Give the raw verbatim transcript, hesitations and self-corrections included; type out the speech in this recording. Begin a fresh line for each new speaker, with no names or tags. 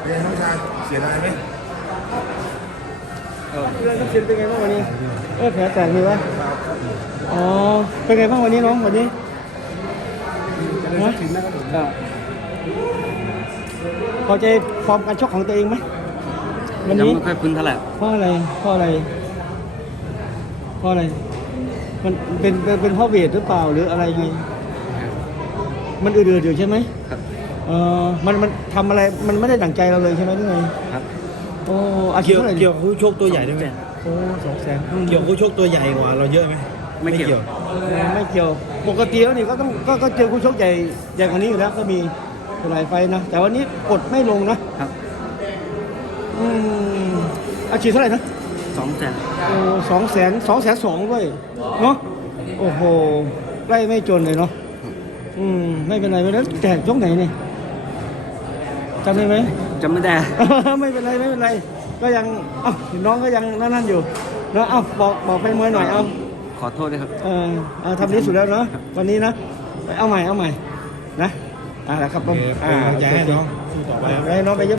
เป็นไงน้องชายเสียดายไหม
เรื่องทัพษิณเป็นไงบ้างวันนี้เออแผลแตกมีวะอ๋อเป็นไงบ้างวันนี้น้องวันนี้นะอ่าพอใจฟอร์มการชกของตัวเองไหมวัน
ยัง
นี้
ไม่ค่อยคุ้นเท่าไหร่
เพราะอะไรเพราะอะไรเพราะอะไรมันเป็นเป็นเป็นเพราะเวทหรือเปล่าหรืออะไรไงมันอืดๆอยู่ใช่ไหม
ครับ
เออมันมันทำอะไรมันไม่ได้ดั่งใจเราเลยใช่ไหมหรือไง
ครับ
โอ้อาชีพ
เกี่ยว
เท่าไหร่
เกี่ยวกับคู่ชกตัวใหญ่ด้วยไหม
โอ้สองแสน
เกี่ยวกับคู่ชกตัวใหญ่กว่าเราเยอะไหม
ไม่เกี่ยว
ไม่เกี่ยว ปกติแล้วนี่ก็ต้องก็ก็เจอคู่ชกใหญ่ใหญ่กว่านี้อยู่แล้วก็มีหลายไฟนะ แต่วันนี้กดไม่ลงนะครับ อืมอาชีพเท่าไหร่นะ
สองแสน
โอ้สองแสนสองแสนสองด้วยเนาะโอ้โหไล่ไม่จนเลยเนาะอืมไม่เป็นไรไม่เป็นไรแจกยกไหนนี่จำได้ไหม
จำไม่ได้
ไม่เป็นไรไม่เป็นไร ก็ยังเอ้าน้องก็ยังนั่นๆอยู่เนาะเอ้าบอกบอกไปมวยหน่อยเอา
ขอโทษด้วยครับ
เออเอาทำดีสุดแล้วเนาะวันนี้นะเอาใหม่เอาใหม่นะอ่าแล้วครับผม
อ่าอยากให้น้องสู้ต่อไป
ให้น้องไปเยอะ